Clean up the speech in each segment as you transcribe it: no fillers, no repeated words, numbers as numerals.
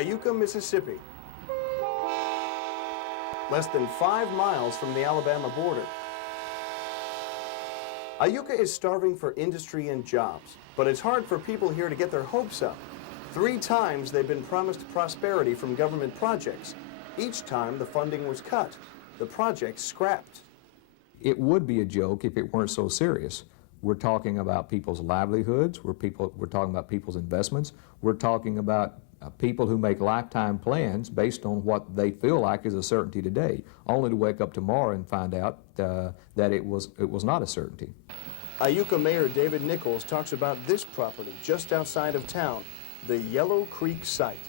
Iuka, Mississippi, less than 5 miles from the Alabama border. Iuka is starving for industry and jobs, but it's hard for people here to get their hopes up. 3 times they've been promised prosperity from government projects. Each time the funding was cut, the project scrapped. It would be a joke if it weren't so serious. We're talking about people's livelihoods, we're talking about people's investments, we're talking about people who make lifetime plans based on what they feel like is a certainty today, only to wake up tomorrow and find out that it was not a certainty. Iuka Mayor David Nichols talks about this property just outside of town, the Yellow Creek site.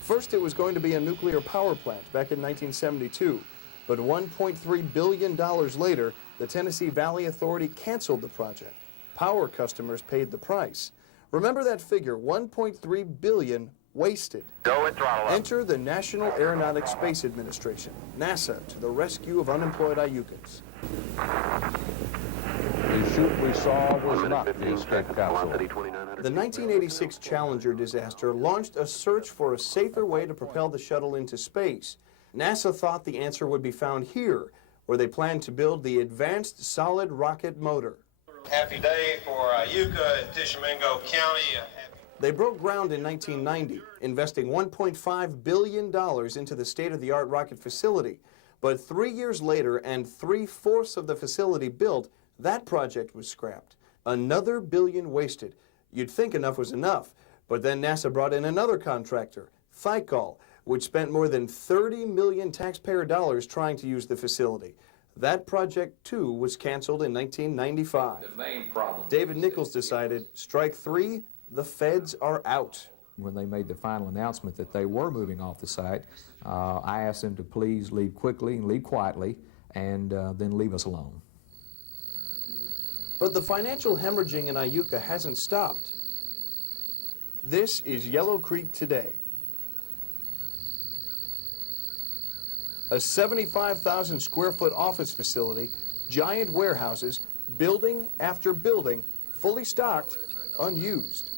First, it was going to be a nuclear power plant back in 1972, but $1.3 billion later, the Tennessee Valley Authority canceled the project. Power customers paid the price. Remember that figure, $1.3 billion wasted. Go and throttle up. Enter the National Aeronautics Space Administration, NASA, to the rescue of unemployed Iukans. The chute we saw was not the escape capsule. The 1986 Challenger disaster launched a search for a safer way to propel the shuttle into space. NASA thought the answer would be found here, where they planned to build the Advanced Solid Rocket Motor. Happy day for Iuka and Tishomingo County. They broke ground in 1990, investing $1.5 billion into the state-of-the-art rocket facility. But 3 years later, and 3/4 of the facility built, that project was scrapped. Another billion wasted. You'd think enough was enough, but then NASA brought in another contractor, Thiokol, which spent more than $30 million taxpayer dollars trying to use the facility. That project, too, was canceled in 1995. The main problem. David Nichols decided, strike 3, the feds are out. When they made the final announcement that they were moving off the site, I asked them to please leave quickly and leave quietly, and then leave us alone. But the financial hemorrhaging in Iuka hasn't stopped. This is Yellow Creek today. A 75,000 square foot office facility, giant warehouses, building after building, fully stocked, unused.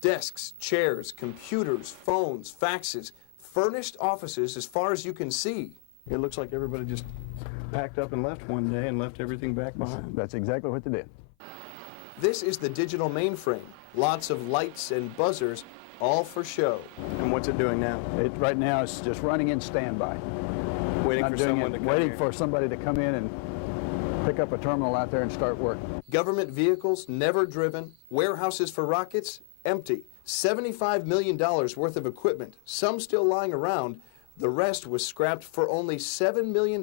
Desks, chairs, computers, phones, faxes, furnished offices as far as you can see. It looks like everybody just packed up and left one day and left everything back behind. That's exactly what they did. This is the digital mainframe. Lots of lights and buzzers, all for show. And what's it doing now? Right now it's just running in standby. Waiting for someone to come Waiting here. for somebody to come in and pick up a terminal out there and start work. Government vehicles, never driven. Warehouses for rockets, empty. $75 million worth of equipment, some still lying around. The rest was scrapped for only $7 million.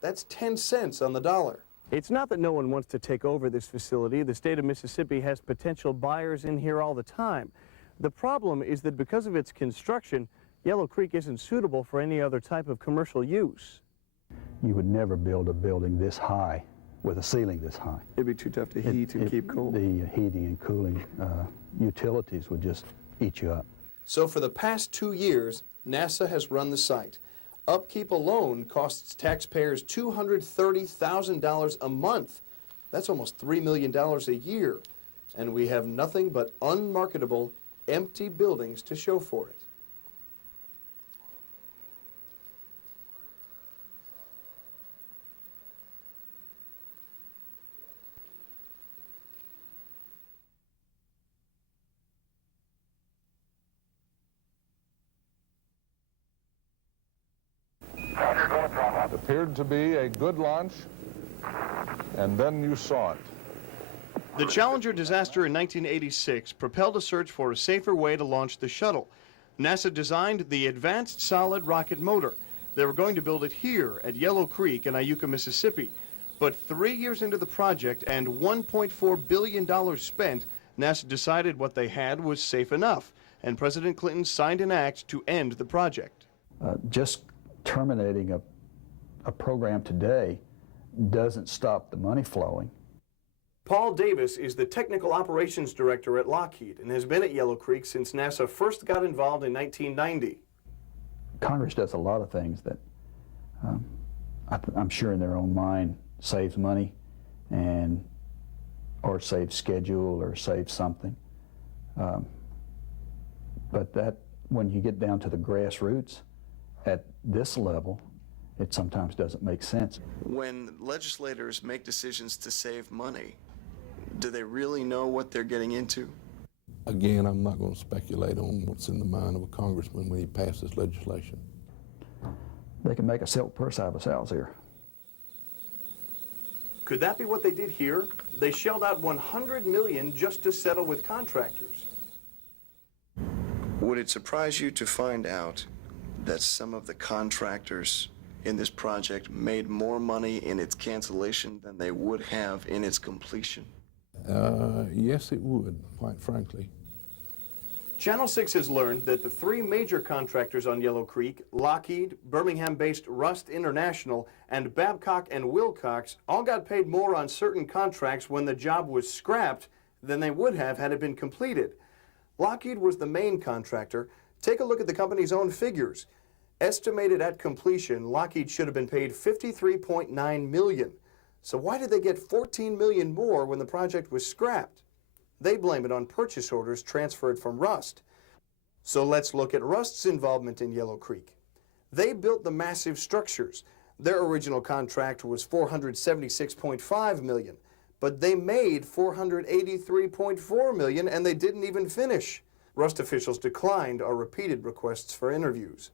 That's 10 cents on the dollar. It's not that no one wants to take over this facility. The state of Mississippi has potential buyers in here all the time. The problem is that because of its construction, Yellow Creek isn't suitable for any other type of commercial use. You would never build a building this high with a ceiling this high. It'd be too tough to heat and keep cool. The heating and cooling utilities would just eat you up. So for the past 2 years, NASA has run the site. Upkeep alone costs taxpayers $230,000 a month. That's almost $3 million a year. And we have nothing but unmarketable, empty buildings to show for it. It appeared to be a good launch, and then you saw it. The Challenger disaster in 1986 propelled a search for a safer way to launch the shuttle. NASA designed the Advanced Solid Rocket Motor. They were going to build it here at Yellow Creek in Iuka, Mississippi. But 3 years into the project and $1.4 billion spent, NASA decided what they had was safe enough, and President Clinton signed an act to end the project. Just terminating a program today doesn't stop the money flowing. Paul Davis is the Technical Operations Director at Lockheed and has been at Yellow Creek since NASA first got involved in 1990. Congress does a lot of things that I'm sure in their own mind saves money or saves schedule or saves something. But that when you get down to the grassroots at this level, it sometimes doesn't make sense. When legislators make decisions to save money, do they really know what they're getting into? Again, I'm not going to speculate on what's in the mind of a congressman when he passes legislation. They can make a silk purse out of a sow's ear. Could that be what they did here? They shelled out $100 million just to settle with contractors. Would it surprise you to find out that some of the contractors in this project made more money in its cancellation than they would have in its completion? Yes, it would, quite frankly. Channel 6 has learned that the three major contractors on Yellow Creek, Lockheed, Birmingham-based Rust International, and Babcock and Wilcox, all got paid more on certain contracts when the job was scrapped than they would have had it been completed. Lockheed was the main contractor. Take a look at the company's own figures. Estimated at completion, Lockheed should have been paid $53.9 million. So why did they get $14 million more when the project was scrapped? They blame it on purchase orders transferred from Rust. So let's look at Rust's involvement in Yellow Creek. They built the massive structures. Their original contract was $476.5 million, but they made $483.4 million and they didn't even finish. Rust officials declined our repeated requests for interviews.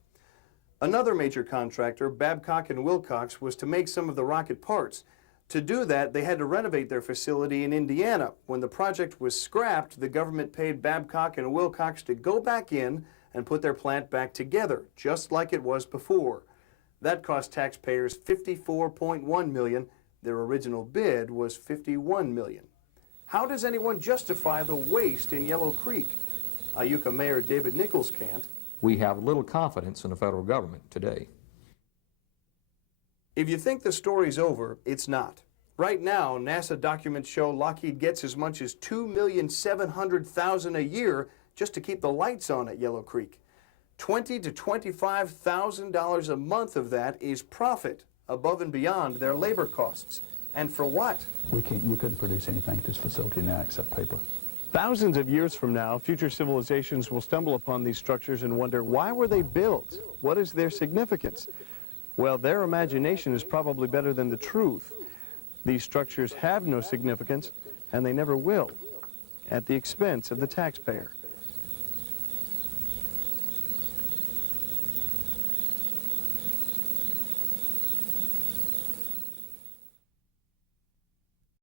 Another major contractor, Babcock and Wilcox, was to make some of the rocket parts. To do that, they had to renovate their facility in Indiana. When the project was scrapped, the government paid Babcock and Wilcox to go back in and put their plant back together, just like it was before. That cost taxpayers $54.1 million. Their original bid was $51 million. How does anyone justify the waste in Yellow Creek? Iuka Mayor David Nichols can't. We have little confidence in the federal government today. If you think the story's over, it's not. Right now, NASA documents show Lockheed gets as much as $2,700,000 a year just to keep the lights on at Yellow Creek. $20,000 to $25,000 a month of that is profit above and beyond their labor costs. And for what? You couldn't produce anything at this facility now except paper. Thousands of years from now, future civilizations will stumble upon these structures and wonder, why were they built? What is their significance? Well, their imagination is probably better than the truth. These structures have no significance, and they never will, at the expense of the taxpayer.